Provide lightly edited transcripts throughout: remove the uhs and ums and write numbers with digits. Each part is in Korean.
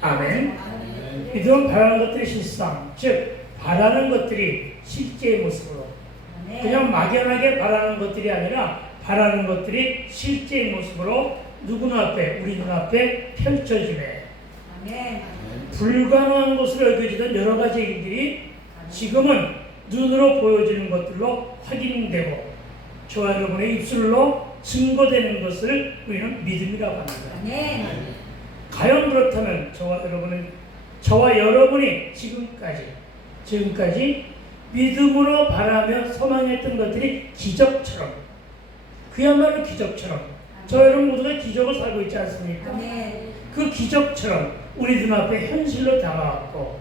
아멘. 믿음은 바라는 것들이 실상, 즉 바라는 것들이 실제의 모습으로, 그냥 막연하게 바라는 것들이 아니라 바라는 것들이 실제의 모습으로 누구 눈앞에, 우리 눈앞에 펼쳐지네. 불가능한 것으로 여겨지던 여러 가지 일들이 지금은 눈으로 보여지는 것들로 확인되고 저와 여러분의 입술로 증거되는 것을 우리는 믿음이라고 합니다. 과연 그렇다면 저와 여러분이 지금까지 믿음으로 바라며 소망했던 것들이 기적처럼, 그야말로 기적처럼, 저와 여러분 모두가 기적을 살고 있지 않습니까? 그 기적처럼 우리 눈앞에 현실로 다가왔고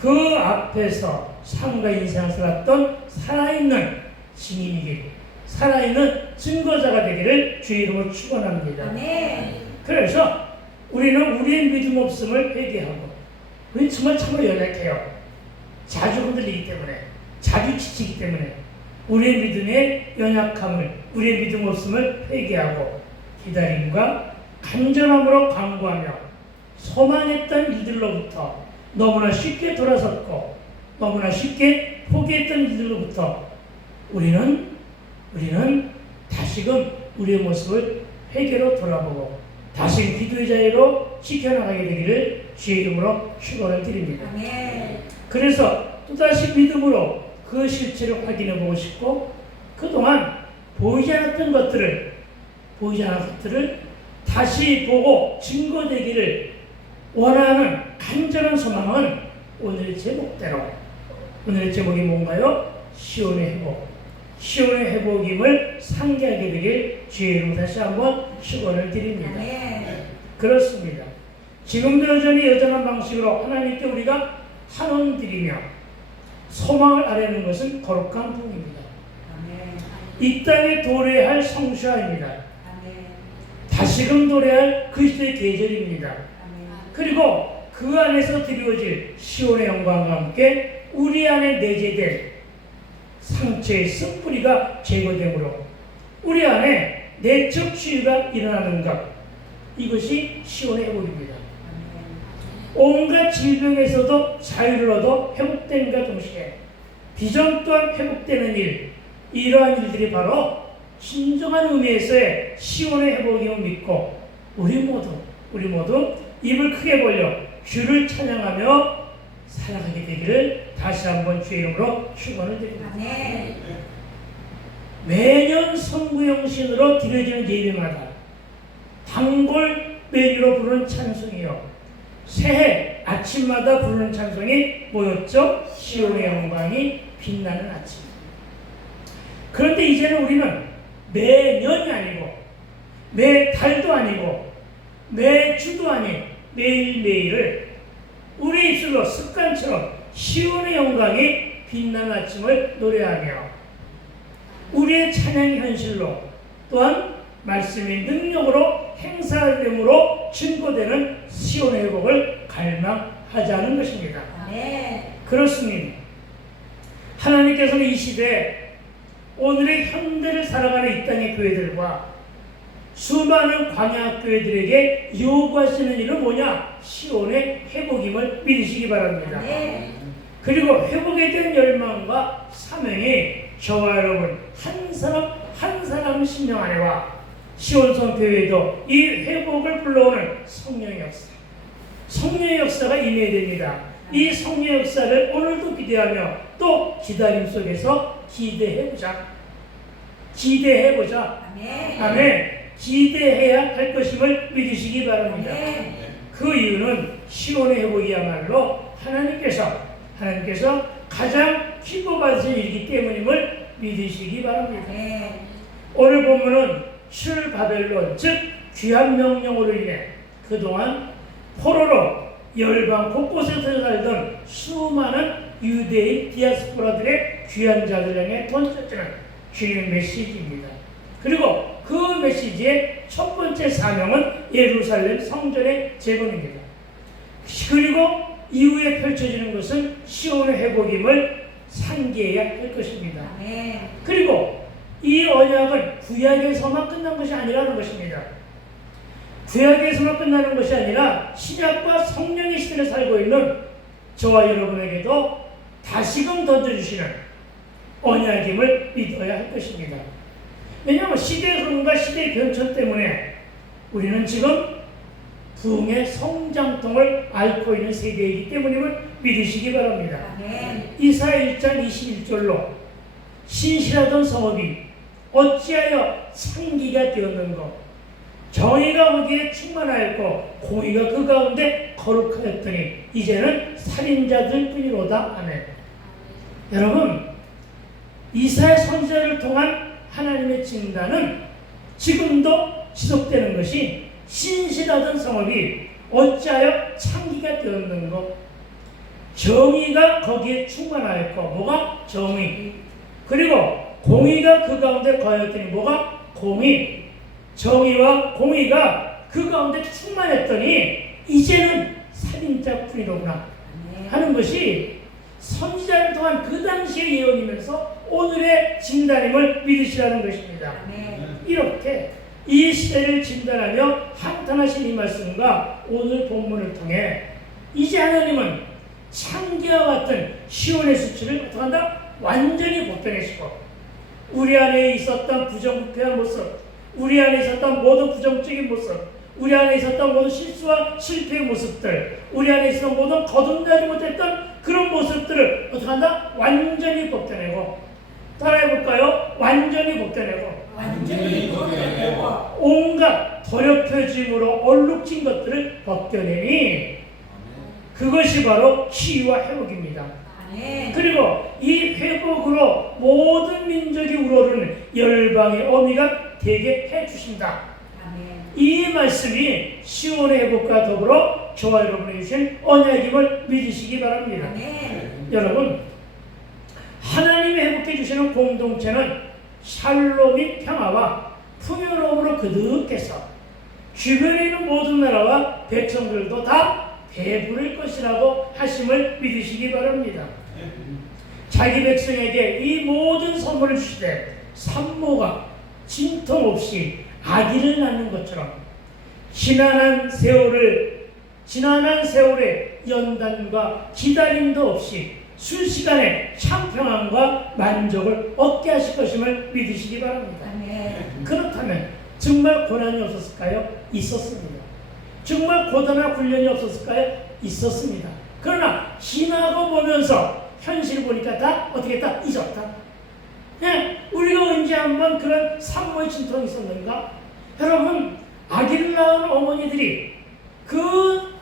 그 앞에서 삶과 인생을 살았던 살아있는 증인이길, 살아있는 증거자가 되기를 주의 이름으로 축원합니다. 그래서 우리는 우리의 믿음 없음을 회개하고, 우리는 정말 참으로 연약해요. 자주 흔들리기 때문에, 자주 지치기 때문에 우리의 믿음의 연약함을, 우리의 믿음 없음을 회개하고 기다림과 간절함으로 간구하며 소망했던 일들로부터 너무나 쉽게 돌아섰고 너무나 쉽게 포기했던 일들로부터 우리는 다시금 우리의 모습을 회개로 돌아보고 다시 기도의 자리로 지켜나가게 되기를 주의 이름으로 축원을 드립니다. 그래서 또다시 믿음으로 그 실체를 확인해 보고 싶고, 그동안 보이지 않았던 것들을 다시 보고 증거되기를 원하는 간절한 소망은 오늘의 제목대로, 오늘의 제목이 뭔가요? 시온의 회복. 시온의 회복임을 상기하게 되길 주의 이름으로 다시 한번 축원을 드립니다. 그렇습니다. 지금도 여전한 방식으로 하나님께 우리가 환원 드리며 소망을 아뢰는 것은 거룩한 부입니다. 이 땅에 도래할 성수아입니다. 다시금 도래할 그리스도의 계절입니다. 그리고 그 안에서 드리워질 시온의 영광과 함께 우리 안에 내재될 상처의 쓴뿌리가 제거되므로 우리 안에 내적 치유가 일어나는 것, 이것이 시온의 회복입니다. 온갖 질병에서도 자유를 얻어 회복됨과 동시에 비전 또한 회복되는 일, 이러한 일들이 바로 진정한 의미에서의 시온의 회복임을 믿고 우리 모두 입을 크게 벌려 주를 찬양하며 살아가게 되기를 다시 한번 주의 이름으로 축원을 드립니다. 매년 성구영신으로 드려지는 예배마다 단골 메뉴로 부르는 찬송이요, 새해 아침마다 부르는 찬송이 뭐였죠? 시온의 영광이 빛나는 아침. 그런데 이제는 우리는 매년이 아니고 매달도 아니고 매주도 아닌 매일매일을 우리 입술로 습관처럼 시온의 영광이 빛나는 아침을 노래하며 우리의 찬양의 현실로 또한 말씀의 능력으로 행사됨으로 증거되는 시온의 회복을 갈망하자는 것입니다. 그렇습니다. 하나님께서는 이 시대에 오늘의 현대를 살아가는 이 땅의 교회들과 수많은 광야교회들에게 요구하시는 일은 뭐냐? 시온의 회복임을 믿으시기 바랍니다. 그리고 회복에 대한 열망과 사명이 저와 여러분 한 사람 심령 안에와 시온성 교회에도 이 회복을 불러오는 성령의 역사가 임해야 됩니다. 이 성령의 역사를 오늘도 기대하며 또 기다림 속에서 기대해보자. 아멘. 기대해야 할 것임을 믿으시기 바랍니다. 그 이유는 시온의 회복이야말로 하나님께서 가장 기뻐받으신 일이기 때문임을 믿으시기 바랍니다. 오늘 본문은 출바벨론, 즉 귀한 명령으로 인해 그동안 포로로 열방 곳곳에서 살던 수많은 유대인 디아스포라들의 귀한 자들 향해 던져지는 주님의 메시지입니다. 그리고 그 메시지의 첫 번째 사명은 예루살렘 성전의 재건입니다. 그리고 이후에 펼쳐지는 것은 시온의 회복임을 상기해야 할 것입니다. 그리고 이 언약은 구약에서만 끝난 것이 아니라는 것입니다. 구약에서만 끝나는 것이 아니라 신약과 성령의 시대를 살고 있는 저와 여러분에게도 다시금 던져주시는 언약임을 믿어야 할 것입니다. 왜냐하면 시대의 흐름과 시대의 변천 때문에 우리는 지금 부흥의 성장통을 앓고 있는 세대이기 때문임을 믿으시기 바랍니다. 이사야 1장 21절로 신실하던 성읍이 어찌하여 창기가 되었는고 정의가 거기에 충만하였고 공의가 그 가운데 거룩하였더니 이제는 살인자들 뿐이로다. 아멘. 여러분, 이사야 선지자를 통한 하나님의 진단은 지금도 지속되는 것이 신실하던 성읍이 어찌하여 창기가 되었는고 정의가 거기에 충만하였고 뭐가? 정의. 그리고 공의가 그 가운데 거하였더니 뭐가? 공의. 정의와 공의가 그 가운데 충만했더니 이제는 살인자뿐이로구나 하는 것이 선지자를 통한 그 당시의 예언이면서 오늘의 진단임을 믿으시라는 것입니다. 이렇게 이 시대를 진단하며 한탄하신 이 말씀과 오늘 본문을 통해 이제 하나님은 창기와 같은 시온의 수치를 어떻게 한다? 완전히 벗겨내시고 우리 안에 있었던 부정부패한 모습, 우리 안에 있었던 모든 부정적인 모습, 우리 안에 있었던 모든 실수와 실패의 모습들, 우리 안에 있었던 모든 거듭나지 못했던 그런 모습들을 어떻게 한다? 완전히 벗겨내고, 따라해볼까요? 완전히 벗겨내고, 온갖 더럽혀짐으로 얼룩진 것들을 벗겨내니 그것이 바로 치유와 회복입니다. 그리고 이 회복으로 모든 민족이 우러르는 열방의 어미가 되게 해주신다. 이 말씀이 시온의 회복과 더불어 저와 여러분이 주신 언약임을 믿으시기 바랍니다. 여러분, 하나님이 회복해 주시는 공동체는 샬롬이 평화와 풍요로움으로 그득해서 주변에 있는 모든 나라와 백성들도 다 배부를 것이라고 하심을 믿으시기 바랍니다. 자기 백성에게 이 모든 선물을 주시되 산모가 진통 없이 아기를 낳는 것처럼 지난한 세월의 연단과 기다림도 없이 순식간에 창평함과 만족을 얻게 하실 것임을 믿으시기 바랍니다. 그렇다면 정말 고난이 없었을까요? 있었습니다. 정말 고단한 훈련이 없었을까요? 있었습니다. 그러나 지나고 보면서 현실을 보니까 다 어떻게 다 잊었다. 우리가 언제 한번 그런 산모의 진통이 있었는가? 여러분, 아기를 낳은 어머니들이 그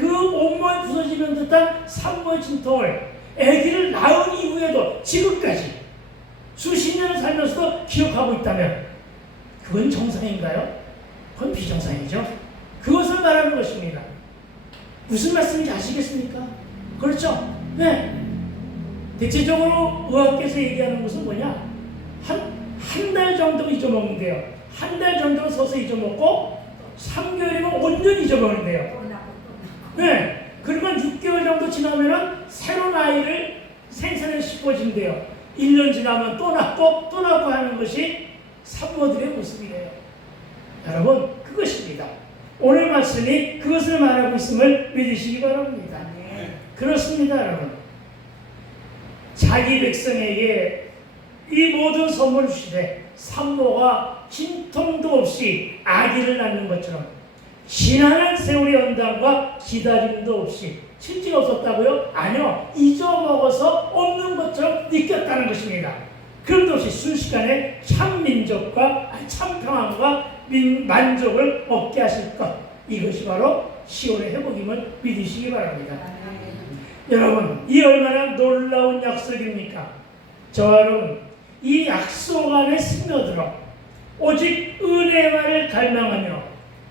온몸이 부서지는 듯한 산모의 진통을 아기를 낳은 이후에도 지금까지 수십 년을 살면서도 기억하고 있다면 그건 정상인가요? 그건 비정상이죠. 그것을 말하는 것입니다. 무슨 말씀인지 아시겠습니까? 그렇죠? 네. 대체적으로 의학계에서 얘기하는 것은 뭐냐? 한 달 정도 잊어먹는데요. 한 달 정도는 서서 잊어먹고 3개월이면 5년 잊어먹는데요. 네. 그리고 6개월 정도 지나면 새로운 아이를 생산해 싶어진대요. 1년 지나면 또 낳고 또 낳고 하는 것이 산모들의 모습이에요. 여러분, 그것입니다. 오늘 말씀이 그것을 말하고 있음을 믿으시기 바랍니다. 그렇습니다, 여러분. 자기 백성에게 이 모든 선물을 주시되 산모가 진통도 없이 아기를 낳는 것처럼 지난한 세월의 연단과 기다림도 없이 실제가 없었다고요? 아니요. 잊어먹어서 없는 것처럼 느꼈다는 것입니다. 그런도 없이 순식간에 참 민족과 참 평안과 만족을 얻게 하실 것, 이것이 바로 시온의 회복임을 믿으시기 바랍니다. 여러분, 이 얼마나 놀라운 약속입니까? 저와 여러분, 이 약속 안에 스며들어 오직 은혜만을 갈망하며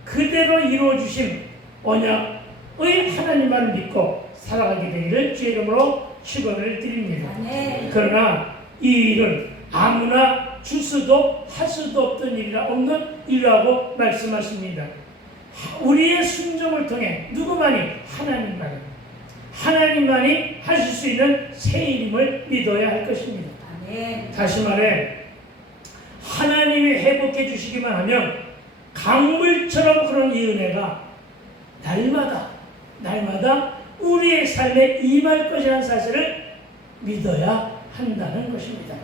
그대로 이루어주신 언약의 하나님만을 믿고 살아가게 되기를 주의 이름으로 축원을 드립니다. 그러나 이 일은 아무나 줄 수도 할 수도 없는 일이라고 말씀하십니다. 우리의 순종을 통해 누구만이? 하나님만이 하실 수 있는 새 일임을 믿어야 할 것입니다. 다시 말해, 하나님이 회복해 주시기만 하면 강물처럼 그런 이 은혜가 날마다 우리의 삶에 임할 것이라는 사실을 믿어야 한다는 것입니다.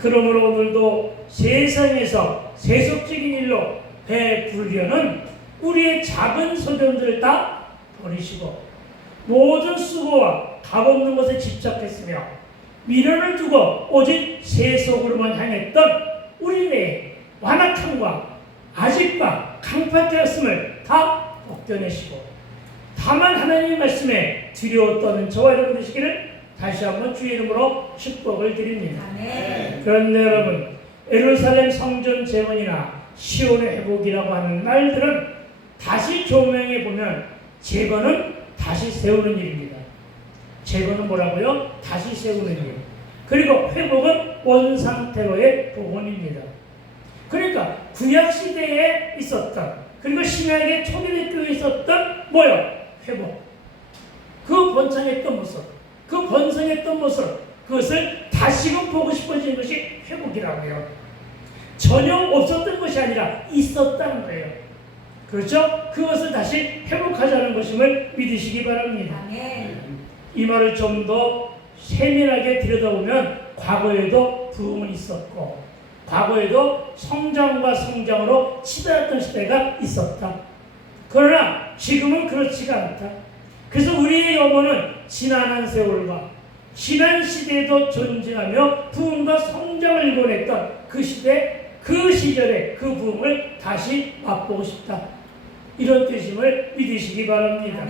그러므로 오늘도 세상에서 세속적인 일로 배부르려는 우리의 작은 소견들을 다 버리시고 모든 수고와 값없는 것에 집착했으며 미련을 두고 오직 세속으로만 향했던 우리의 완악함과 아집과 강팍하였음을 다 벗겨내시고 다만 하나님의 말씀에 두려워 떠는 저와 여러분 되시기를 다시 한번 주의 이름으로 축복을 드립니다. 그런데 여러분, 예루살렘 성전 재건이나 시온의 회복이라고 하는 말들은 다시 조명해 보면 재건은 다시 세우는 일입니다. 재건은 뭐라고요? 다시 세우는 일. 그리고 회복은 원상태로의 복원입니다. 그러니까 구약시대에 있었던, 그리고 신약의 초대교회에 있었던 뭐요? 회복. 그 번창했던 모습, 그것을 다시금 보고 싶어지는 것이 회복이라고요. 전혀 없었던 것이 아니라 있었다는 거예요. 그렇죠? 그것을 다시 회복하자는 것임을 믿으시기 바랍니다. 이 말을 좀 더 세밀하게 들여다보면 과거에도 부흥은 있었고 과거에도 성장으로 치달았던 시대가 있었다. 그러나 지금은 그렇지가 않다. 그래서 우리의 영혼은 지난한 세월과 지난 시대에도 존재하며 부흥과 성장을 일궈냈던 그 시대, 그 시절의 그 부흥을 다시 맛보고 싶다. 이런 뜻임을 믿으시기 바랍니다.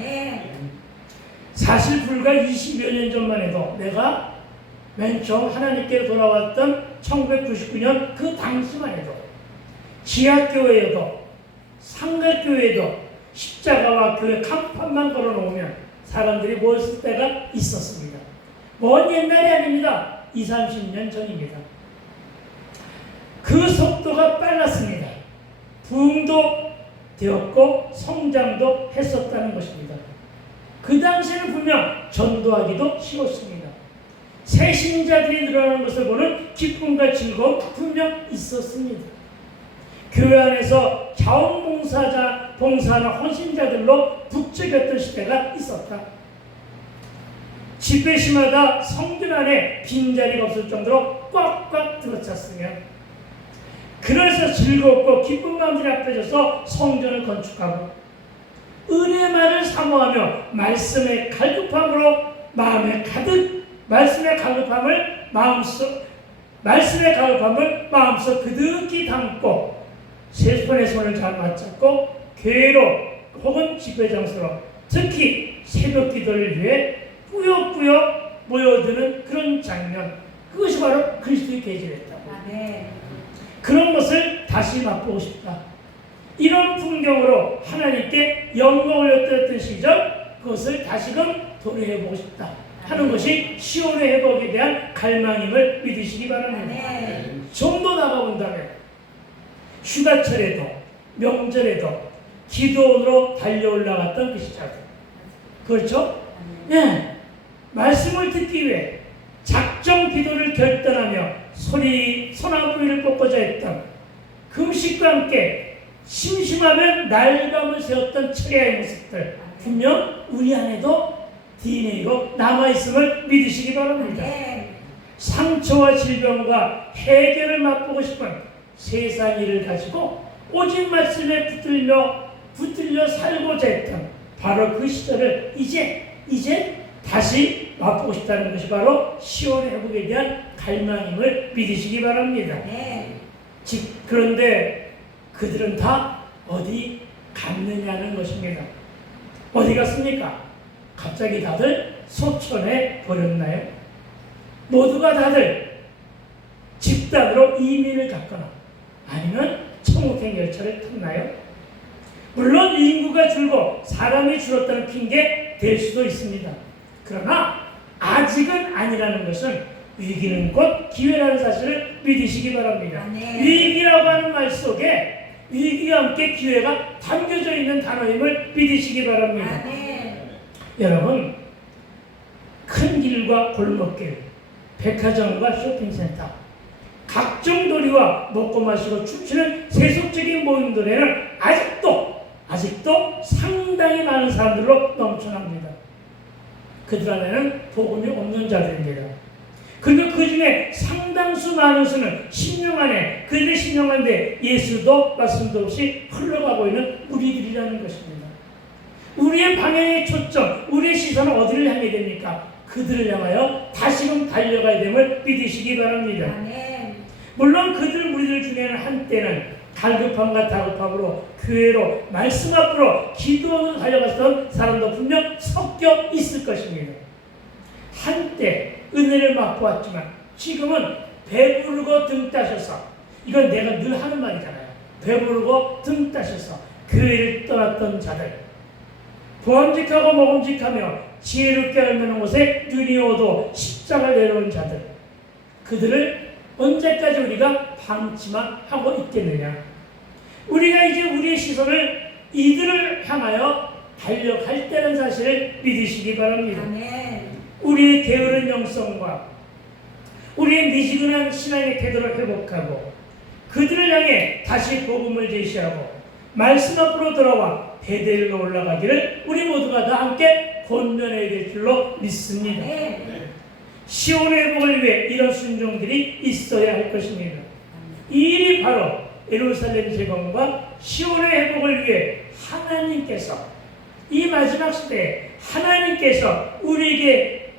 사실 불과 20여 년 전만 해도 내가 맨 처음 하나님께 돌아왔던 1999년 그 당시만 해도 지하교회에도 상가교회에도 십자가와 교회 간판만 걸어놓으면 사람들이 모였을 때가 있었습니다. 먼 옛날이 아닙니다. 20, 30년 전입니다. 그 속도가 빨랐습니다. 부흥도 되었고 성장도 했었다는 것입니다. 그 당시에는 분명 전도하기도 쉬웠습니다. 새 신자들이 늘어나는 것을 보는 기쁨과 즐거움 분명 있었습니다. 교회 안에서 자원봉사나 헌신자들로 북적였던 시대가 있었다. 집회시마다 성전 안에 빈자리가 없을 정도로 꽉꽉 들어찼으며 그래서 즐겁고 기쁜 마음들이 앞에져서 성전을 건축하고 은혜만을 사모하며 말씀의 갈급함으로 마음에 가득 말씀의 갈급함을 마음속 그득히 담고 세 손에 손을 잘 맞잡고 교회로 혹은 집회 장소로 특히 새벽 기도를 위해 꾸역꾸역 모여드는 그런 장면, 그것이 바로 그리스도의 계절이었다고. 그런 것을 다시 맛보고 싶다. 이런 풍경으로 하나님께 영광을 엿드렸던 시절, 그것을 다시금 도래해보고 싶다 하는 것이 시온의 회복에 대한 갈망임을 믿으시기 바랍니다. 좀 더 나가본다면 휴가철에도 명절에도 기도원으로 달려올라갔던 그 시절, 그렇죠? 네. 말씀을 듣기 위해 작정 기도를 결단하며 소나무위를 꺾고자 했던 금식과 함께 심심하면 날밤을 새웠던 철야의 모습들 분명 우리 안에도 DNA로 남아있음을 믿으시기 바랍니다. 상처와 질병과 해결을 맛보고 싶은 세상 일을 가지고 오직 말씀에 붙들려 살고자 했던 바로 그 시절을 이제 다시 맛보고 싶다는 것이 바로 시온의 회복에 대한 갈망임을 믿으시기 바랍니다. 그런데 그들은 다 어디 갔느냐는 것입니다. 어디 갔습니까? 갑자기 다들 소천에 버렸나요? 모두가 다들 집단으로 이민을 갔거나 아니면 청옥행 열차를 탔나요? 물론 인구가 줄고 사람이 줄었다는 핑계 될 수도 있습니다. 그러나 아직은 아니라는 것은 위기는 곧 기회라는 사실을 믿으시기 바랍니다. 위기라고 하는 말 속에 위기와 함께 기회가 담겨져 있는 단어임을 믿으시기 바랍니다. 여러분, 큰 길과 골목길, 백화점과 쇼핑센터, 각종 놀이와 먹고 마시고 춤추는 세속적인 모임들에는 아직도 상당히 많은 사람들로 넘쳐납니다. 그들 안에는 복음이 없는 자들입니다. 그리고 그 중에 상당수 많은 수는 10년 안에 그들의 10년 안에 예수도 말씀도 없이 흘러가고 있는 우리들이라는 것입니다. 우리의 방향의 초점, 우리의 시선은 어디를 향해 됩니까? 그들을 향하여 다시금 달려가야 됨을 믿으시기 바랍니다. 아멘. 물론 우리들 중에는 한때는 갈급함과 다급함으로 교회로 말씀 앞으로 기도하며 달려갔던 사람도 분명 섞여 있을 것입니다. 한때 은혜를 맛보았지만 지금은 배부르고 등 따셔서, 이건 내가 늘 하는 말이잖아요. 배부르고 등 따셔서 교회를 떠났던 자들, 보암직하고 먹음직하며 지혜롭게 알면은 곳에 눈이 오도 십자가를 내려온 자들, 그들을 언제까지 우리가 방치만 하고 있겠느냐? 우리가 이제 우리의 시선을 이들을 향하여 달려갈 때는 사실을 믿으시기 바랍니다. 아멘. 우리의 게으른 영성과 우리의 미지근한 신앙의 태도를 회복하고 그들을 향해 다시 복음을 제시하고 말씀 앞으로 돌아와 베델로 올라가기를 우리 모두가 다 함께 권면해야 될 줄로 믿습니다. 아멘. 시온의 회복을 위해 이런 순종들이 있어야 할 것입니다. 이 일이 바로 예루살렘 재건과 시온의 회복을 위해 하나님께서 이 마지막 시대에 하나님께서 우리에게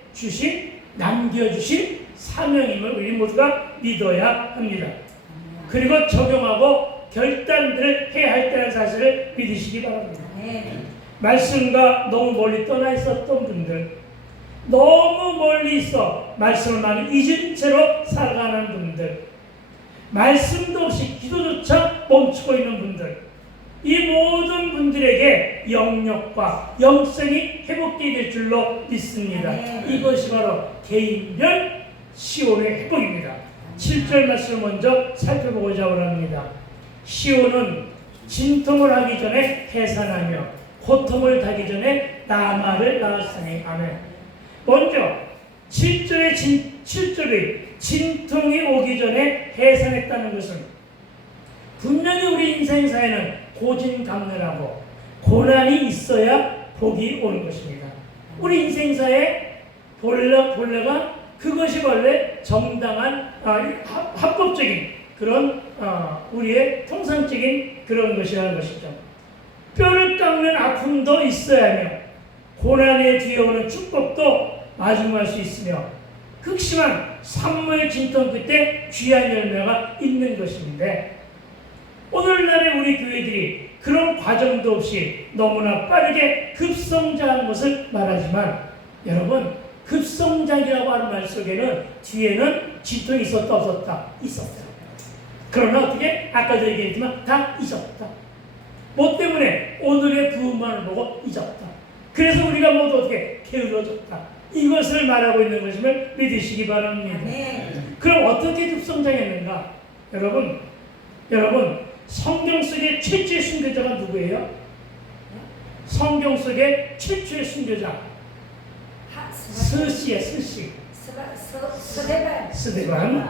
남겨주신 사명임을 우리 모두가 믿어야 합니다. 그리고 적용하고 결단들을 해야 할 때라는 사실을 믿으시기 바랍니다. 말씀과 너무 멀리 떠나 있었던 분들, 너무 멀리 있어 말씀을 많이 잊은 채로 살아가는 분들, 말씀도 없이 기도조차 멈추고 있는 분들, 이 모든 분들에게 영력과 영성이 회복되게 될 줄로 믿습니다. 이것이 바로 개인별 시온의 회복입니다. 7절 말씀을 먼저 살펴보고자 원합니다. 시온은 진통을 하기 전에 해산하며 고통을 타기 전에 나마를 낳았으니. 아멘. 먼저 7절의 진통이 오기 전에 해산했다는 것은 분명히 우리 인생사에는 고진감래라고 고난이 있어야 복이 오는 것입니다. 우리 인생사의 본래가 그것이 원래 정당한 합법적인 그런 우리의 통상적인 그런 것이라는 것이죠. 뼈를 깎는 아픔도 있어야 하며 고난의 뒤에 오는 축복도 마중할 수 있으며 극심한 산모의 진통 끝에 귀한 열매가 있는 것인데, 오늘날의 우리 교회들이 그런 과정도 없이 너무나 빠르게 급성장한 것을 말하지만, 여러분, 급성장이라고 하는 말 속에는 뒤에는 진통이 있었다 없었다? 있었다. 그러나 어떻게? 아까도 얘기했지만 다 잊었다. 뭐 때문에? 오늘의 부흥만을 보고 잊었다. 그래서 우리가 모두 어떻게? 게을러졌다. 이것을 말하고 있는 것임을 믿으시기 바랍니다. 그럼 어떻게 급성장했는가? 여러분, 성경 속의 최초의 순교자가 누구예요? 성경 속의 최초의 순교자 스시야. 스데반.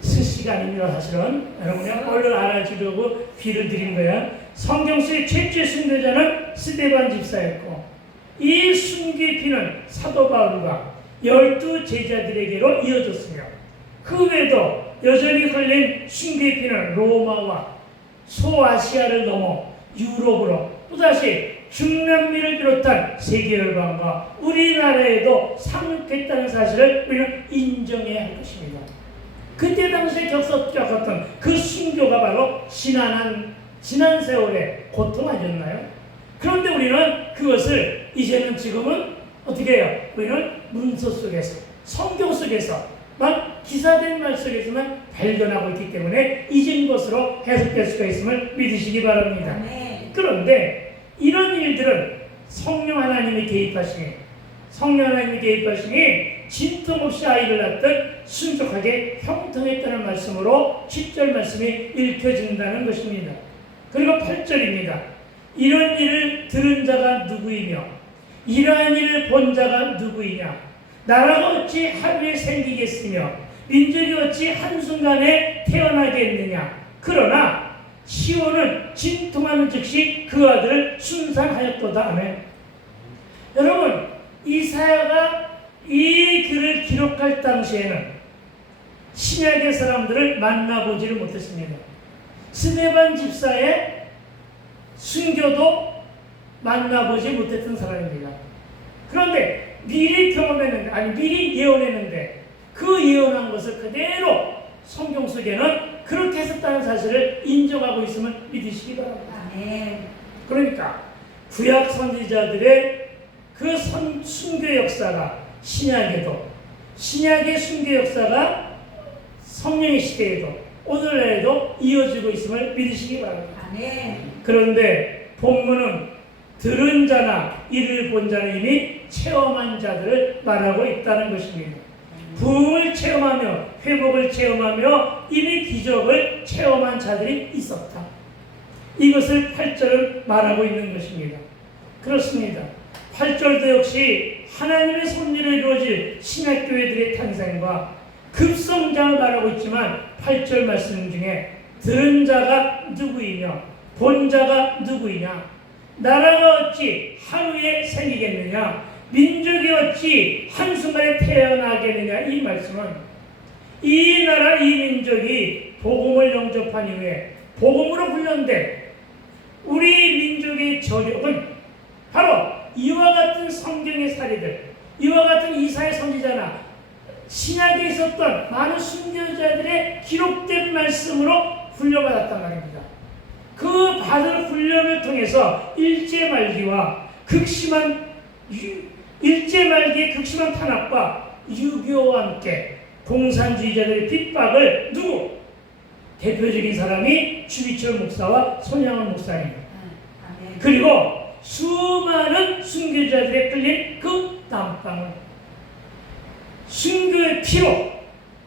스시가 아닙니다. 사실은 여러분이 얼른 알아주려고 귀를 드린 거야. 성경 속의 최초의 순교자는 스데반 집사였고, 이 순교의 피는 사도 바울과 12 제자들에게로 이어졌으며, 그 외에도 여전히 흘린 순교의 피는 로마와 소아시아를 넘어 유럽으로 또다시 중남미를 비롯한 세계 열방과 우리나라에도 상륙했다는 사실을 우리는 인정해야 할 것입니다. 그때 당시에 겪었던 그 순교가 바로 지난 세월의 고통 아니었나요? 그런데 우리는 그것을 지금은 어떻게 해요? 우리는 문서 속에서, 성경 속에서만, 기사된 말 속에서만 발견하고 있기 때문에 잊은 것으로 해석될 수가 있음을 믿으시기 바랍니다. 그런데 이런 일들은 성령 하나님이 개입하시니 진통 없이 아이를 낳듯 순종하게 형통했다는 말씀으로 10절 말씀이 읽혀진다는 것입니다. 그리고 8절입니다. 이런 일을 들은 자가 누구이며 이러한 일을 본 자가 누구이냐? 나라가 어찌 하루에 생기겠으며 민족이 어찌 한순간에 태어나겠느냐. 그러나 시온은 진통하는 즉시 그 아들을 순산하였도다. 아멘. 여러분, 이사야가 이 글을 기록할 당시에는 신약의 사람들을 만나보지를 못했습니다. 스데반 집사의 순교도 만나보지 못했던 사람입니다. 그런데 미리 경험했는데, 아니 미리 예언했는데 그 예언한 것을 그대로 성경 속에는 그렇게 했었다는 사실을 인정하고 있음을 믿으시기 바랍니다. 그러니까 구약 선지자들의 그 순교 역사가 신약에도, 신약의 순교 역사가 성령의 시대에도 오늘날에도 이어지고 있음을 믿으시기 바랍니다. 그런데 본문은 들은 자나 이를 본 자는 이미 체험한 자들을 말하고 있다는 것입니다. 부흥을 체험하며 회복을 체험하며 이미 기적을 체험한 자들이 있었다. 이것을 8절은 말하고 있는 것입니다. 그렇습니다. 8절도 역시 하나님의 섭리로 이루어질 신약교회들의 탄생과 급성장을 말하고 있지만 8절 말씀 중에 들은 자가 누구이며 본 자가 누구이냐, 나라가 어찌 하루에 생기겠느냐, 민족이 어찌 한순간에 태어나겠느냐. 이 말씀은 이 나라 이 민족이 복음을 영접한 이후에 복음으로 훈련된 우리 민족의 저력은 바로 이와 같은 성경의 사례들, 이와 같은 이사야 선지자나 신약에 있었던 많은 순교자들의 기록된 말씀으로 훈련받았단 말입니다. 그 받은 훈련을 통해서 일제말기의 극심한 탄압과 유교와 함께 공산주의자들의 핍박을 누구? 대표적인 사람이 주비철 목사와 손양원 목사입니다. 그리고 수많은 순교자들의 끌린 그 땀방울, 순교의 피로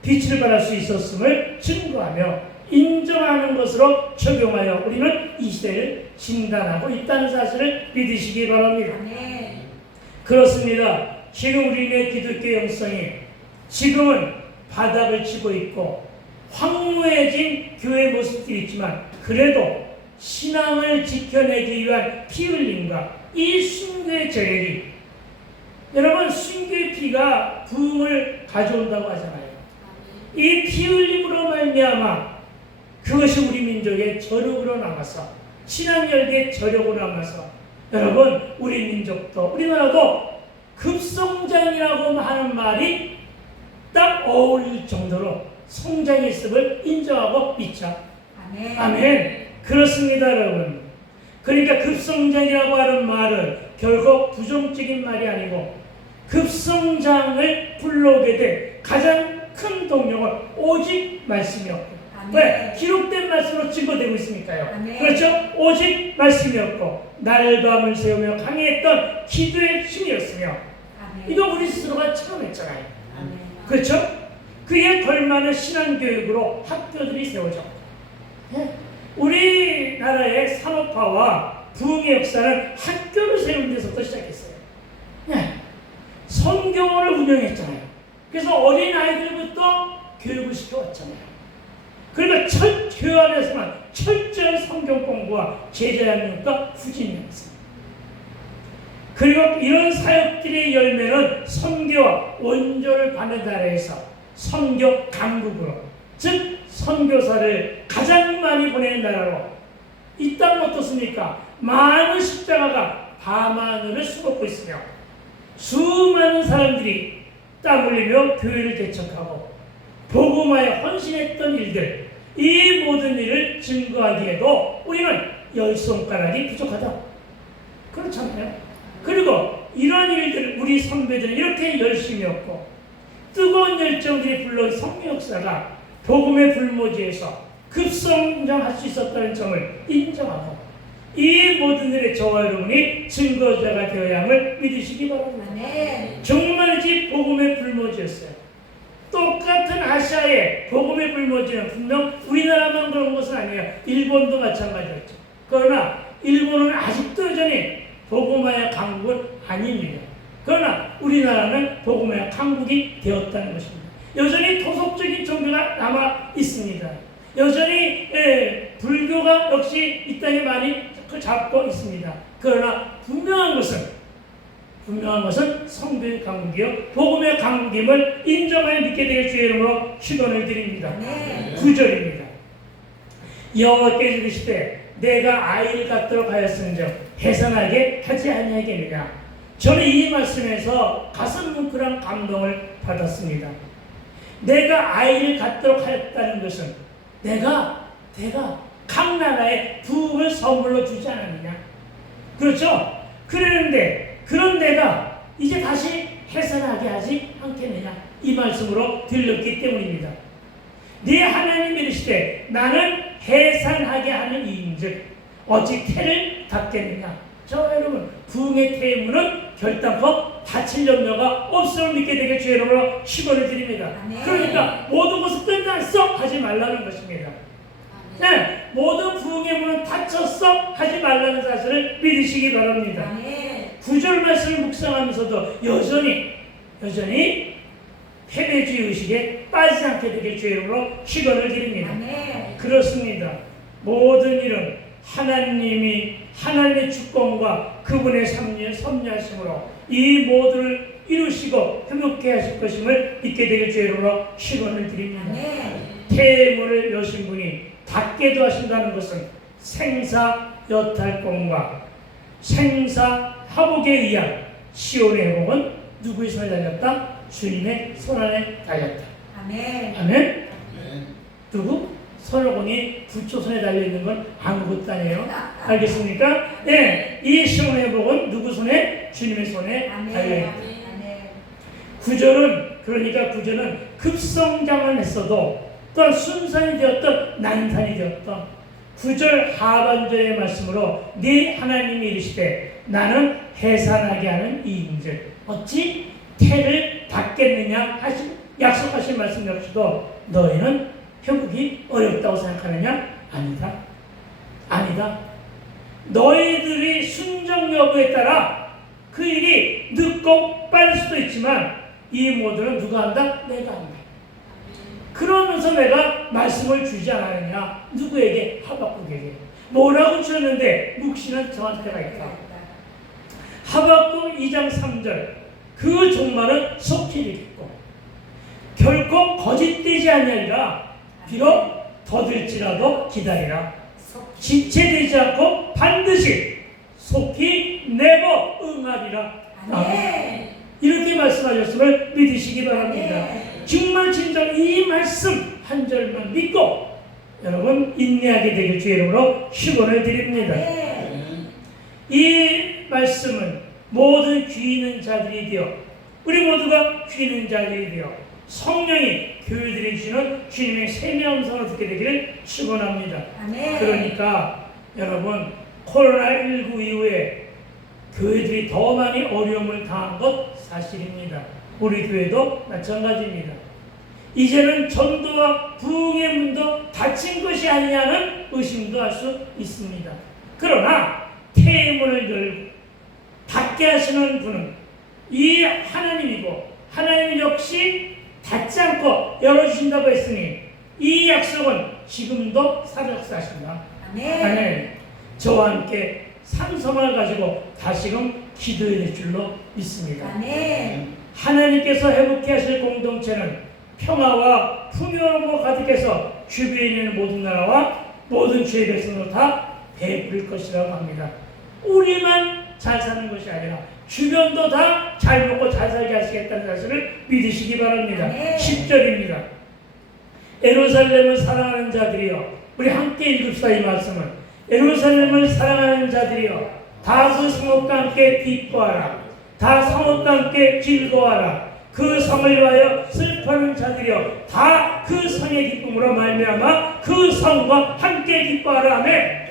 빛을 발할 수 있었음을 증거하며 인정하는 것으로 적용하여 우리는 이 시대를 진단하고 있다는 사실을 믿으시기 바랍니다. 그렇습니다. 지금 우리의 기독교 영성이 지금은 바닥을 치고 있고 황무해진 교회 모습들이 있지만 그래도 신앙을 지켜내기 위한 피 흘림과 이 순교의 저력이, 여러분 순교의 피가 부흥을 가져온다고 하잖아요. 이 피 흘림으로 말미암아 그것이 우리 민족의 저력으로 남아서, 신앙열기의 저력으로 남아서 여러분 우리 민족도 우리나라도 급성장이라고 하는 말이 딱 어울릴 정도로 성장의 습을 인정하고 믿자. 아멘. 그렇습니다, 여러분. 그러니까 급성장이라고 하는 말은 결국 부정적인 말이 아니고 급성장을 불러오게 된 가장 큰 동력은 오직 말씀이었고, 왜? 기록된 말씀으로 증거되고 있으니까요. 그렇죠? 오직 말씀이었고 날밤을 새우며 강해했던 기도의 힘이었으며, 이거 우리 스스로가 체험했잖아요. 그렇죠? 그에 걸맞는 신앙교육으로 학교들이 세워졌고, 우리나라의 산업화와 부흥의 역사는 학교를 세우는 데서부터 시작했어요. 선교를 운영했잖아요. 그래서 어린아이들부터 교육을 시켜왔잖아요. 그러니까 교회 안에서만 철저한 성경 공부와 제자 양육과 후진이었습니다. 그리고 이런 사역들의 열매는 선교와 원조를 받는 나라에서 선교 강국으로, 즉 선교사를 가장 많이 보내는 나라로, 이 땅은 어떻습니까? 많은 십자가가 밤하늘을 수놓고 있으며 수많은 사람들이 땀 흘리며 교회를 개척하고 복음화에 헌신했던 일들, 이 모든 일을 증거하기에도 우리는 10손가락이 부족하다. 그렇잖아요. 그리고 이런 일들을 우리 선배들은 이렇게 열심히 했고 뜨거운 열정들이 불러온 성령 역사가 복음의 불모지에서 급성장할 수 있었다는 점을 인정하고 이 모든 일에 저와 여러분이 증거자가 되어야 함을 믿으시기 바랍니다. 정말이지 복음의 불모지였어요. 똑같은 아시아의 복음의 불모지는 분명 우리나라만 그런 것은 아니에요. 일본도 마찬가지였죠. 그러나 일본은 아직도 여전히 복음화의 강국은 아닙니다. 그러나 우리나라는 복음화의 강국이 되었다는 것입니다. 여전히 토속적인 종교가 남아 있습니다. 여전히 불교가 역시 이 땅에 많이 잡고 있습니다. 그러나 분명한 것은 성도의 강국이요 복음의 강국임을 인정하여 믿게 되길 주의 이름으로 축원을 드립니다. 9절입니다. 여호와께서 이르시되 내가 아이를 갖도록 하였은즉 해산하게 하지 아니하겠느냐. 저는 이 말씀에서 가슴 뭉클한 감동을 받았습니다. 내가 아이를 갖도록 하였다는 것은 내가 각 나라에 부흥을 선물로 주지 않았느냐. 그렇죠? 그러는데 그런 내가 이제 다시 해산하게 하지 않겠느냐. 이 말씀으로 들렸기 때문입니다. 네 하나님 이르시되 나는 해산하게 하는 이인즉 어찌 태를 닫겠느냐. 저 여러분 부흥의 태의 문은 결단코 닫힐 염려가 없음을 믿게 되게 주의 이름으로 축원을 드립니다. 그러니까 모든 것을 끝났어 하지 말라는 것입니다. 네, 모든 부흥의 문은 닫혔어 하지 말라는 사실을 믿으시기 바랍니다. 9절 말씀을 묵상하면서도 여전히 패배주의 의식에 빠지지 않게 되길 주의 이름으로 축원을 드립니다. 그렇습니다. 모든 일은 하나님의 주권과 그분의 섭리하심으로 이 모두를 이루시고 행복해 하실 것임을 믿게 되길 주의 이름으로 축원을 드립니다. 태의 문을 여신 분이 닫게도 하신다는 것은 생사여탈권과 생사화복에 의한 시온의 회복은 누구의 손에 달렸다? 주님의 손안에 달렸다. 아멘. 누구? 서로공이 부처 손에 달려있는 건 아무것도 아니에요. 알겠습니까? 네, 이 시온의 회복은 누구 손에? 주님의 손에 달려있다. 9절은 급성장을 했어도 또한 순산이 되었던 난산이 되었던 9절 하반절의 말씀으로 네 하나님이 이르시되 나는 해산하게 하는 이인즉 어찌 태를 닫겠느냐 약속하신 말씀 역시도 너희는 회복이 어렵다고 생각하느냐? 아니다. 너희들이 순종 여부에 따라 그 일이 늦고 빠를 수도 있지만 이 모두는 누가 한다? 내가 한다. 그러면서 내가 말씀을 주지 않았느냐? 누구에게? 하박국에게. 뭐라고 주셨는데 묵시는 정한 때가 있다. 하박국 2장 3절 그 종말은 속히 이르겠고 결코 거짓되지 아니하리라. 비록 더딜지라도 기다리라. 지체되지 않고 반드시 속히 내버 응하리라. 이렇게 말씀하셨음을 믿으시기 바랍니다. 정말 진정 이 말씀 한 절만 믿고 여러분 인내하게 되길 주의 이름으로 축원을 드립니다. 이 말씀은 모든 귀 있는 자들이 되어 우리 모두가 귀 있는 자들이 되어 성령이 교회들이 주시는 주님의 세미한 음성을 듣게 되기를 축원합니다. 그러니까 여러분 코로나19 이후에 교회들이 더 많이 어려움을 당한 것 사실입니다. 우리 교회도 마찬가지입니다. 이제는 전도와 부흥의 문도 닫힌 것이 아니냐는 의심도 할 수 있습니다. 그러나 태의 문을 열고 닫게 하시는 분은 이 하나님이고 하나님 역시 닫지 않고 열어주신다고 했으니 이 약속은 지금도 사역사십니다. 아멘. 저와 함께 삼성을 가지고 다시금 기도해야 될 줄로 믿습니다. 아멘. 하나님께서 회복해 하실 공동체는 평화와 풍요로 가득해서 주변에 있는 모든 나라와 모든 주의 백성으로 다 배부릴 것이라고 합니다. 우리만 잘 사는 것이 아니라 주변도 다 잘 먹고 잘 살게 하시겠다는 사실을 믿으시기 바랍니다. 10절입니다. 예루살렘을 사랑하는 자들이여 우리 함께 읽읍시다. 이 말씀을 예루살렘을 사랑하는 자들이여 다 그 성읍과 함께 기뻐하라. 다 성읍과 함께 즐거워하라. 그 성을 위하여 슬퍼하는 자들이여 다 그 성의 기쁨으로 말미암아 그 성과 함께 기뻐하라. 아멘.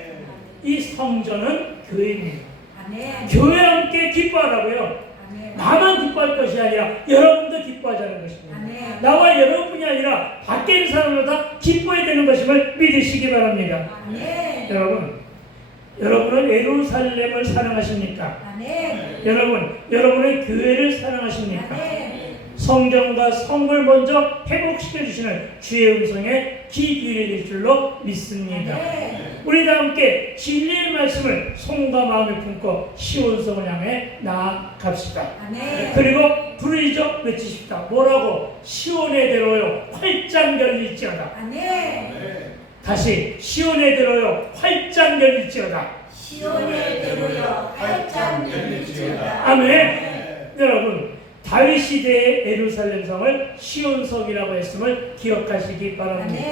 이 성전은 교회입니다. 아멘. 교회와 함께 기뻐하라고요. 아멘. 나만 기뻐할 것이 아니라 여러분도 기뻐하자는 것입니다. 아멘. 나와 여러분이 아니라 밖에 있는 사람마다 기뻐해야 되는 것임을 믿으시기 바랍니다. 아멘. 여러분은 예루살렘을 사랑하십니까? 아멘. 여러분의 교회를 사랑하십니까? 아멘. 성전과 성을 먼저 회복시켜 주시는 주의 음성에 귀 기울여 될 줄로 믿습니다. 우리 다 함께 진리의 말씀을 손과 마음에 품고 시온성을 향해 나아갑시다. 그리고 부르짖어 외치십시다. 뭐라고? 시온의 대로요 활짝 열릴지어다. 다시 시온의 대로요 활짝 열릴지어다. 시온의 대로요 활짝 열릴지어다. 아멘. 여러분, 다윗 시대의 예루살렘 성을 시온성이라고 했음을 기억하시기 바랍니다.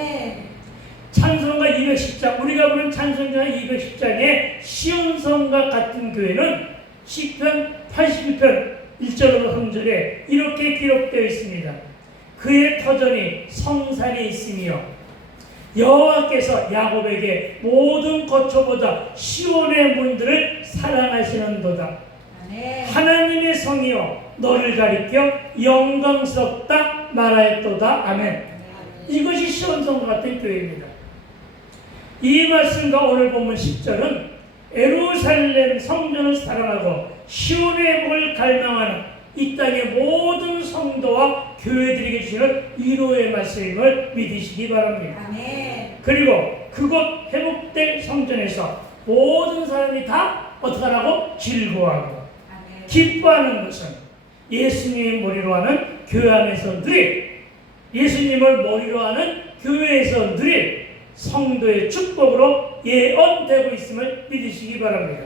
찬송가 210장, 우리가 부른 찬송가 210장의 시온성과 같은 교회는 시편 81편 1절로 3절에 이렇게 기록되어 있습니다. 그의 터전이 성산에 있으며 여호와께서 야곱에게 모든 거처보다 시온의 문들을 사랑하시는도다. 하나님의 성이여 너를 가리켜 영광스럽다 말하였도다. 아멘. 이것이 시온성과 같은 교회입니다. 이 말씀과 오늘 본문 10절은 예루살렘 성전을 사랑하고 시온의 복을 갈망하는 이 땅의 모든 성도와 교회들에게 주시는 위로의 말씀임을 믿으시기 바랍니다. 그리고 그곳 회복된 성전에서 모든 사람이 다 어떻게 하라고? 즐거워하고 기뻐하는 것은 예수님의 머리로 하는 교회 안에서 누릴, 예수님을 머리로 하는 교회에서 누릴 성도의 축복으로 예언되고 있음을 믿으시기 바랍니다.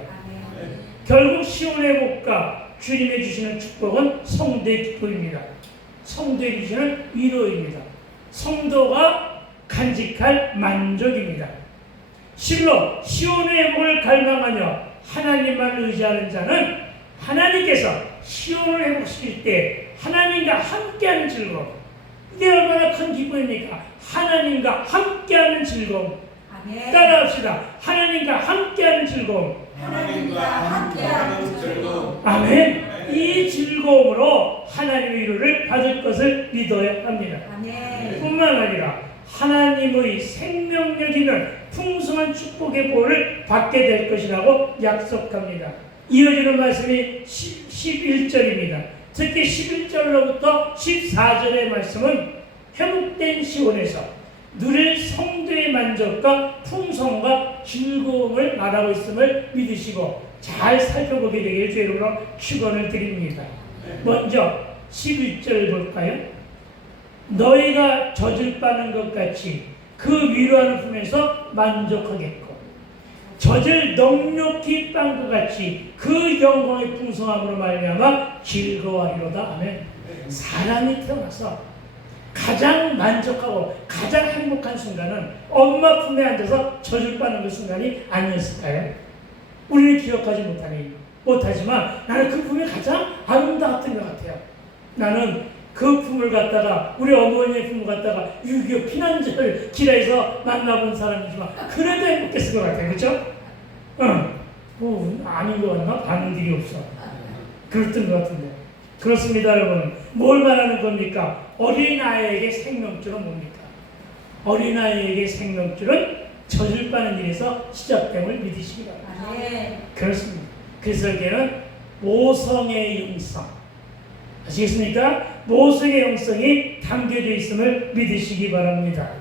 결국 시온의 복과 주님이 주시는 축복은 성도의 기쁨입니다. 성도에게 주시는 위로입니다. 성도가 간직할 만족입니다. 실로 시온의 복을 갈망하며 하나님만 의지하는 자는 하나님께서 시온을 회복시킬 때 하나님과 함께하는 즐거움, 이게 얼마나 큰 기쁨입니까? 하나님과 함께하는 즐거움. 따라합시다. 하나님과 함께하는 즐거움. 하나님과 함께하는 즐거움. 아멘. 이 즐거움으로 하나님의 위로를 받을 것을 믿어야 합니다. 뿐만 아니라 하나님의 생명력 있는 풍성한 축복의 보호를 받게 될 것이라고 약속합니다. 이어지는 말씀이 11절입니다. 특히 11절로부터 14절의 말씀은 회복된 시온에서 누릴 성도의 만족과 풍성과 즐거움을 말하고 있음을 믿으시고 잘 살펴보게 되길 주의 이름으로 축원을 드립니다. 먼저 11절 볼까요? 너희가 젖을 빠는 것 같이 그 위로하는 품에서 만족하겠고 젖을 넉넉히 빤 것 같이 그 영광의 풍성함으로 말미암아 즐거워하리로다. 아멘. 사람이 태어나서 가장 만족하고 가장 행복한 순간은 엄마 품에 앉아서 젖을 빠는 그 순간이 아니었을까요? 우리는 기억하지 못하지만 나는 그 품이 가장 아름다웠던 것 같아요. 나는 그 품을 갖다가 우리 어머니의 품을 갖다가 6.25 피난처를 길에서 만나본 사람이지만 그래도 행복했을 것 같아요. 그렇죠? 아닌 것 같나? 반응들이 없어. 그랬던 것 같은데. 그렇습니다, 여러분. 뭘 말하는 겁니까? 어린아이에게 생명줄은 뭡니까? 어린아이에게 생명줄은 젖을 빠는 일에서 시작됨을 믿으시기 바랍니다. 그렇습니다. 그래서 여기에는 모성의 영성, 아시겠습니까? 모성의 영성이 담겨져 있음을 믿으시기 바랍니다.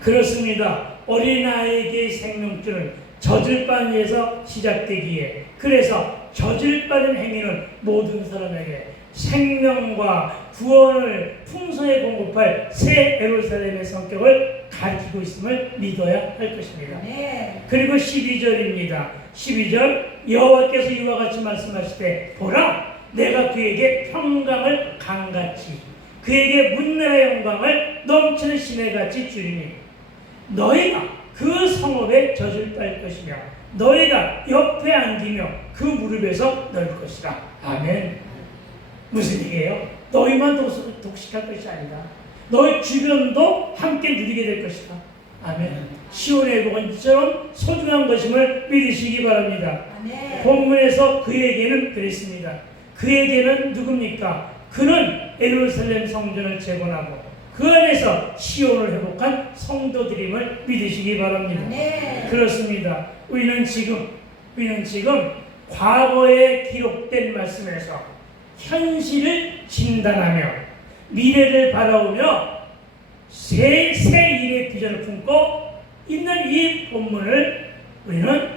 그렇습니다. 어린아이에게 생명줄은 젖을 빠는 일에서 시작되기에, 그래서 젖을 빠는 행위는 모든 사람에게 생명과 구원을 풍성히 공급할 새 예루살렘의 성격을 가리키고 있음을 믿어야 할 것입니다. 그리고 12절입니다. 12절 여호와께서 이와 같이 말씀하시되 보라 내가 그에게 평강을 강같이 그에게 문나라의 영광을 넘치는 시내같이 주리니 너희가 그 성읍에 젖을 빨 것이며 너희가 옆에 안기며 그 무릎에서 넣을 것이다. 아멘. 무슨 얘기예요? 너희만 독식할 것이 아니다. 너희 주변도 함께 누리게 될 것이다. 아멘. 시온의 복은 이처럼 소중한 것임을 믿으시기 바랍니다. 아멘. 본문에서 그에게는 그랬습니다. 그에게는 누굽니까? 그는 예루살렘 성전을 재건하고 그 안에서 시온을 회복한 성도들임을 믿으시기 바랍니다. 네. 그렇습니다. 우리는 지금 과거에 기록된 말씀에서 현실을 진단하며 미래를 바라보며 새 일의 비전을 품고 있는 이 본문을 우리는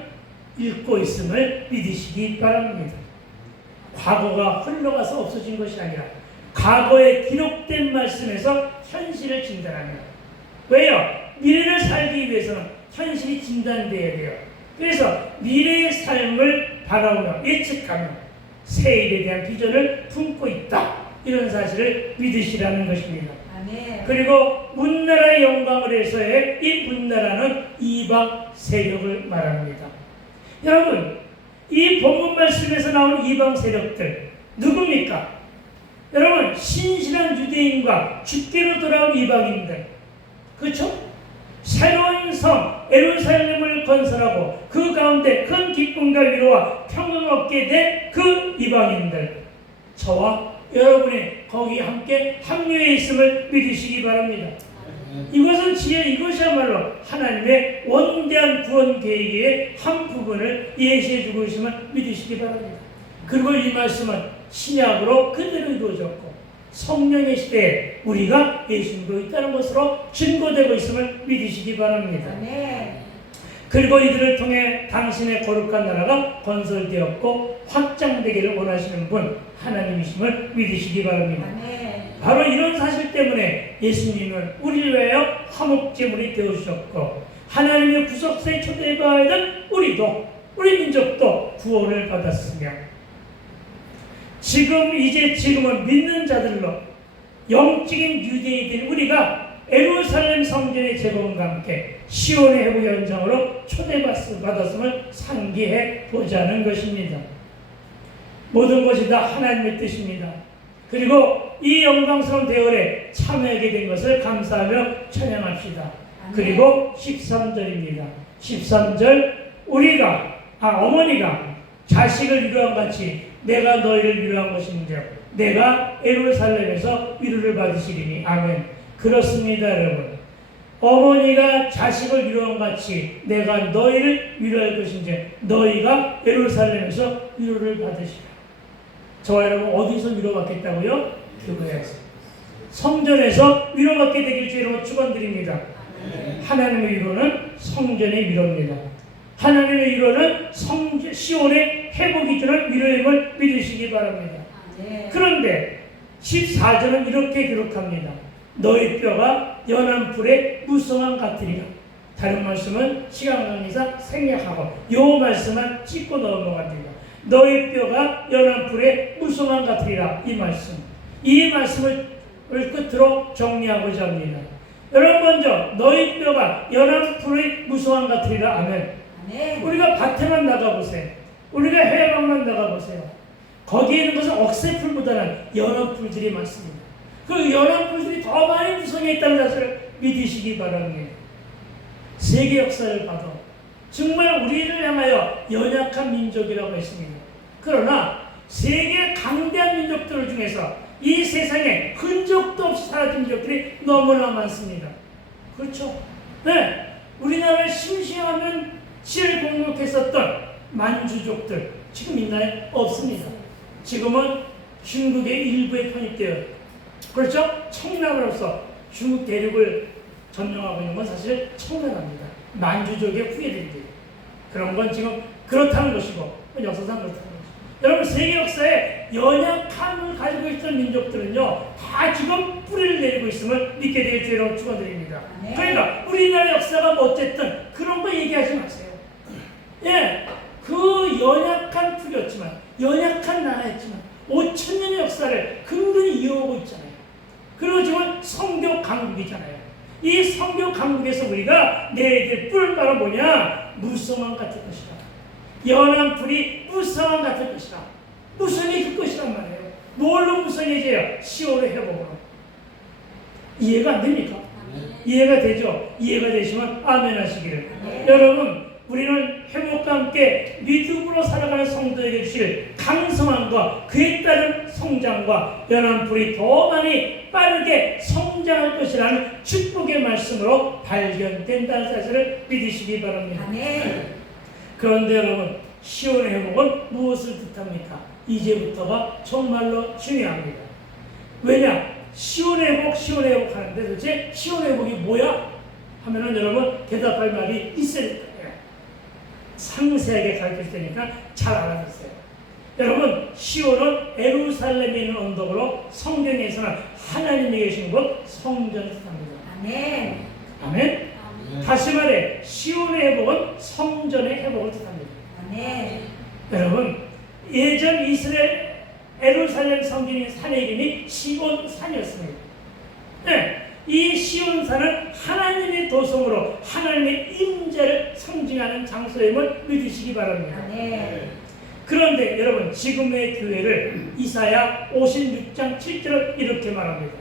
읽고 있음을 믿으시기 바랍니다. 과거가 흘러가서 없어진 것이 아니라 과거에 기록된 말씀에서 현실을 진단하며, 왜요? 미래를 살기 위해서는 현실이 진단되어야 돼요. 그래서 미래의 삶을 바라보며 예측하며 새 일에 대한 비전을 품고 있다, 이런 사실을 믿으시라는 것입니다. 그리고 문나라의 영광을 해서의 이 문나라는 이방 세력을 말합니다. 여러분, 이 본문 말씀에서 나온 이방 세력들 누굽니까? 여러분, 신실한 유대인과 주께로 돌아온 이방인들, 그렇죠? 새로운 성 예루살렘을 건설하고 그 가운데 큰 기쁨과 위로와 평강을 얻게 된 그 이방인들, 저와 여러분이 거기 함께 합류해 있음을 믿으시기 바랍니다. 이것이야말로 하나님의 원대한 구원 계획의 한 부분을 예시해 주고 있음을 믿으시기 바랍니다. 그리고 이 말씀은 신약으로 그대로 이루어졌고 성령의 시대에 우리가 예수님으로 있다는 것으로 증거되고 있음을 믿으시기 바랍니다. 그리고 이들을 통해 당신의 거룩한 나라가 건설되었고 확장되기를 원하시는 분 하나님이심을 믿으시기 바랍니다. 바로 이런 사실 때문에 예수님은 우리를 위하여 화목제물이 되어주셨고 하나님의 구속사에 초대받아 우리도, 우리 민족도 구원을 받았으며 지금은 믿는 자들로 영적인 유대인이 된 우리가 예루살렘 성전의 재건과 함께 시온의 회복 현장으로 초대받았음을 상기해 보자는 것입니다. 모든 것이 다 하나님의 뜻입니다. 그리고 이 영광스러운 대열에 참여하게 된 것을 감사하며 찬양합시다. 그리고 13절입니다. 13절, 어머니가 자식을 위로한 같이 내가 너희를 위로한 것인즉 내가 예루살렘에서 위로를 받으시리니. 아멘. 그렇습니다, 여러분. 어머니가 자식을 위로한 같이 내가 너희를 위로할 것인지 너희가 예루살렘에서 위로를 받으시라. 저와 여러분 어디서 위로받겠다고요? 교회에서, 성전에서 위로받게 되길 주로 축원드립니다. 하나님의 위로는 성전의 위로입니다. 하나님의 위로는 시온의 회복이 주는 위로임을 믿으시기 바랍니다. 그런데 14절은 이렇게 기록합니다. 너희 뼈가 연한 불에 무성한 같으리라. 다른 말씀은 시간 관계상 생략하고 요 말씀만 짚고 넘어갑니다. 너희 뼈가 연한 불에 무성한 같으리라. 이 말씀을 끝으로 정리하고자 합니다. 여러분, 먼저 너희 뼈가 연한 불에 무성한 같으리라. 아멘. 우리가 밭에만 나가보세요. 우리가 해외방만 나가보세요. 거기에 있는 것은 억새풀보다는 연한 풀들이 많습니다. 그 연한 풀들이 더 많이 구성해 있다는 사실을 믿으시기 바랍니다. 세계 역사를 봐도 정말 우리를 향하여 연약한 민족이라고 했습니다. 그러나 세계 강대한 민족들 중에서 이 세상에 흔적도 없이 사라진 민족들이 너무나 많습니다. 그렇죠? 네, 우리나라에 심심하면 지혜를 공격했었던 만주족들 지금 있나요? 없습니다. 지금은 중국의 일부에 편입되어, 그렇죠? 청나라로서 중국 대륙을 점령하고 있는 건 사실 청나라입니다. 만주족의 후예들입니다. 그런 건 지금 그렇다는 것이고, 역사상 그렇다는 것이고. 여러분, 세계 역사에 연약함을 가지고 있던 민족들은요, 다 지금 뿌리를 내리고 있음을 믿게 될 줄로 축원드립니다. 그러니까 우리나라 역사가 어쨌든 그런 거 얘기하지 마세요. 예, 그 연약한 풀이었지만, 연약한 나라였지만 5,000년의 역사를 근근히 이어오고 있잖아요. 그리고 지금 성교 강국이잖아요. 이 성교 강국에서 우리가 내들 뿔 바로 뭐냐? 무성함 같을 것이다. 연한 불이 무성함 같을 것이다. 무성해질 것이란 말이에요. 뭘로 무성해져요? 시온의 회복으로. 이해가 안 됩니까? 이해가 되죠? 이해가 되시면 아멘 하시기를. 여러분, 우리는 회복과 함께 믿음으로 살아가는 성도에게 주실 강성함과 그에 따른 성장과 연한 불이 더 많이 빠르게 성장할 것이라는 축복의 말씀으로 발견된다는 사실을 믿으시기 바랍니다. 아멘. 그런데 여러분, 시온의 회복은 무엇을 뜻합니까? 이제부터가 정말로 중요합니다. 왜냐? 시온회복 하는데 도대체 시온회복이 뭐야? 하면은 여러분 대답할 말이 있을 거예요. 상세하게 가르칠 테니까 잘 알아듣세요. 여러분, 시온은 예루살렘에 있는 언덕으로 성경에서는 하나님이 계신 곳 성전을 뜻합니다. 아멘. 아멘. 다시 말해 시온의 회복은 성전의 회복을 뜻합니다. 아멘. 여러분, 예전 이스라엘 예루살렘 성전인 산의 이름이 시온산이었습니다. 네, 이 시온산은 하나님의 도성으로 하나님의 임재를 상징하는 장소임을 믿으시기 바랍니다. 아멘. 그런데 여러분, 지금의 교회를 이사야 56장 7절은 이렇게 말합니다.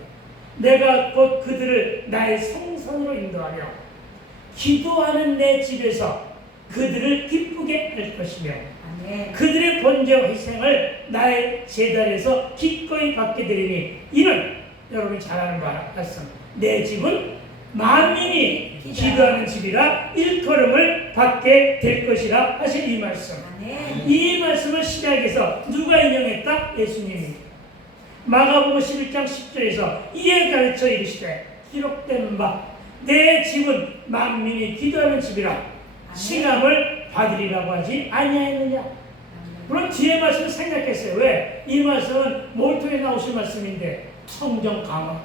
내가 곧 그들을 나의 성산으로 인도하며 기도하는 내 집에서 그들을 기쁘게 할 것이며 그들의 번제와 희생을 나의 제단에서 기꺼이 받게 되리니 이는 여러분이 잘 아는 말씀, 내 집은 만민이 기도하는 집이라 일컬음을 받게 될 것이라 하신 이 말씀. 이 말씀을 시작해서 누가 인용했다? 예수님이. 마가복음 11장 10절에서 이에 가르쳐 이르시되 기록된 바 내 집은 만민이 기도하는 집이라 칭함을 받으리라고 하지 아니하였느냐. 물론 뒤에 말씀을 생각했어요. 왜? 이 말씀은 뭘 통해 나오신 말씀인데 성전 강화,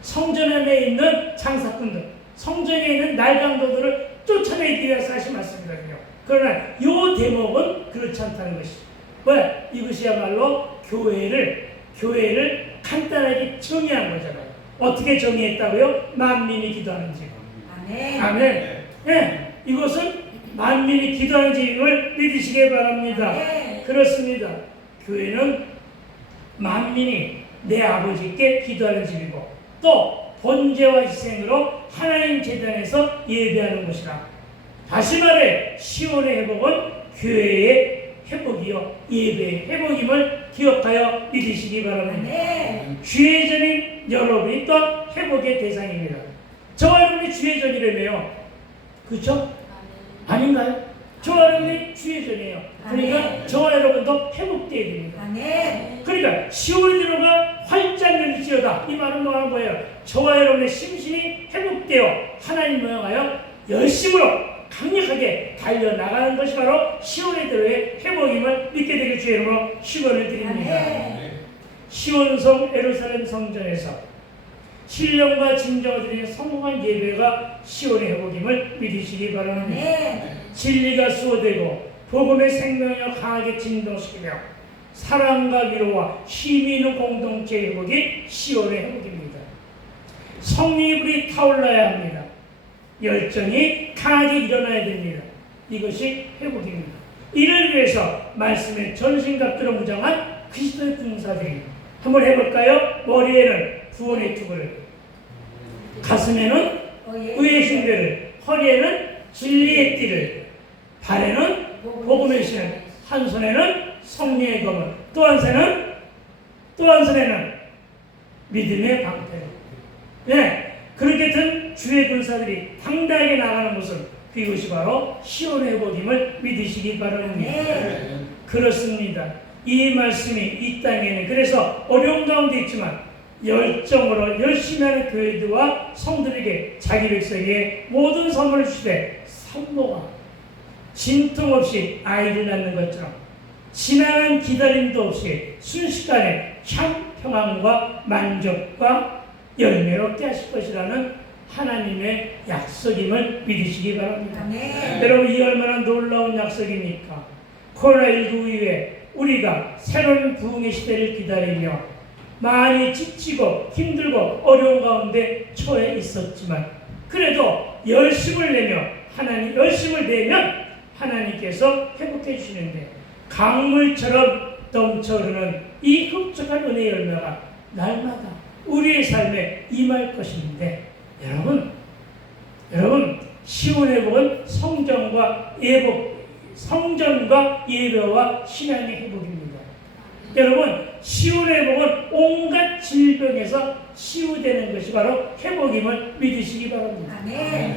성전 안에 있는 장사꾼들, 성전에 있는 날강도들을 쫓아내기 위해서 하신 말씀이거든요. 그러나 이 대목은 그렇지 않다는 것이죠. 왜? 이것이야말로 교회를 간단하게 정의한 거잖아요. 어떻게 정의했다고요? 만민이 기도하는 집. 아멘. 아멘. 네, 이것은 만민이 기도하는 집임을 믿으시기 바랍니다. 아멘. 그렇습니다. 교회는 만민이 내 아버지께 기도하는 집이고 또 번제와 희생으로 하나님 제단에서 예배하는 것이라. 다시 말해 시온의 회복은 교회의 회복이요 예배의 회복임을 기억하여 믿으시기 바랍니다. 주의전인 여러분이 또 회복의 대상입니다. 저와 여러분이 주의전이라며요. 그렇죠? 아닌가요? 저와 여러분이 주의전이에요. 그러니까 저와 여러분도 회복되어야 됩니다. 그러니까 시온의 들어가 활짝 열릴지어다. 이 말은 뭐예요? 저와 여러분의 심신이 회복되어 하나님을 향하여 열심으로 강력하게 달려나가는 것이 바로 시온의 대로의 회복임을 믿게 되길 주의 이름으로 축원을 드립니다. 시온성 예루살렘 성전에서 신령과 진정을 드리는 성공한 예배가 시온의 회복임을 믿으시기 바랍니다. 진리가 수호되고 복음의 생명을 강하게 진동시키며 사랑과 위로와 힘이 있는 공동체의 회복이 시온의 회복입니다. 성령의 불이 타올라야 합니다. 열정이 강하게 일어나야 됩니다. 이것이 회복입니다. 이를 위해서 말씀의 전신갑주로 무장한 그리스도의 군사들이 한번 해볼까요? 머리에는 구원의 투구를, 가슴에는 의의 흉배를, 허리에는 진리의 띠를, 발에는 복음의 신을, 한 손에는 성령의 검을, 또 한 손에는 믿음의 방패를. 네. 그렇게 된 주의 군사들이 당당하게 나가는 모습, 그것이 바로 시온의 회복임을 믿으시기 바랍니다. 그렇습니다. 이 말씀이 이 땅에는 그래서 어려운 가운데 있지만 열정으로 열심히 하는 교회들과 성들에게 자기 백성에게 모든 선물을 주시되 산모가 진통 없이 아이를 낳는 것처럼 지나는 기다림도 없이 순식간에 참 평안과 만족과 열매롭게 하실 것이라는 하나님의 약속임을 믿으시기 바랍니다. 여러분, 이 얼마나 놀라운 약속입니까? 코로나19 이후에 우리가 새로운 부흥의 시대를 기다리며 많이 지치고 힘들고 어려운 가운데 처해 있었지만 그래도 열심을 내면 하나님께서 회복해 주시는데 강물처럼 넘쳐흐르는 이 흡족한 은혜의 열매가 날마다 우리의 삶에 임할 것인데 여러분 시온의 회복은 성전과 예배와 신앙의 회복입니다. 여러분, 시온의 회복은 온갖 질병에서 치유되는 것이 바로 회복임을 믿으시기 바랍니다.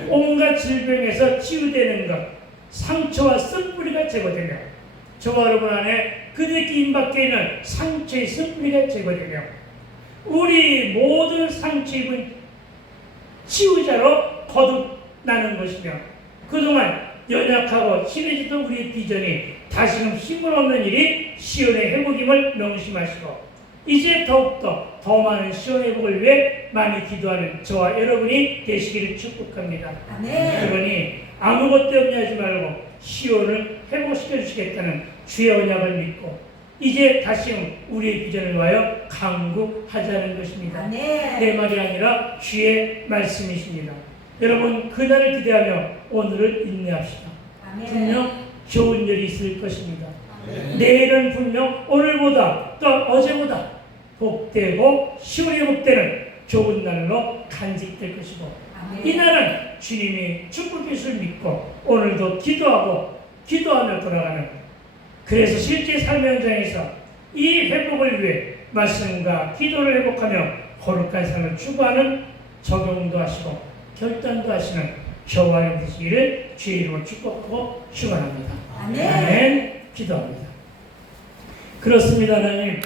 온갖 질병에서 치유되는 것, 상처와 쓴뿌리가 제거되며 저와 여러분 안에 그들에게 임박해 있는 상처의 쓴뿌리가 제거되며 우리 모든 상처 입은 치유자로 거듭나는 것이며 그동안 연약하고 심해졌던 우리의 비전이 다시금 힘을 얻는 일이 시온의 회복임을 명심하시고 이제 더욱더 더 많은 시온의 회복을 위해 많이 기도하는 저와 여러분이 되시기를 축복합니다. 아멘. 그러니 아무것도 염려하지 말고 시온을 회복시켜 주시겠다는 주의 언약을 믿고 이제 다시 우리의 비전을 위하여 강구하자는 것입니다. 아멘. 내 말이 아니라 주의 말씀이십니다. 여러분 그날을 기대하며 오늘을 인내합시다. 아멘. 분명 좋은 일이 있을 것입니다. 아멘. 내일은 분명 오늘보다 또 어제보다 복되고 시온이 복되는 좋은 날로 간직될 것이고 아멘. 이 날은 주님이 축복빛을 믿고 오늘도 기도하며 돌아가는 그래서 실제 삶의 현장에서 이 회복을 위해 말씀과 기도를 회복하며 거룩한 삶을 추구하는 적용도 하시고 결단도 하시는 저와 여러분 되시기를 주의 이름으로 축복하고 축원합니다. 아멘. 아멘. 기도합니다. 그렇습니다, 하나님.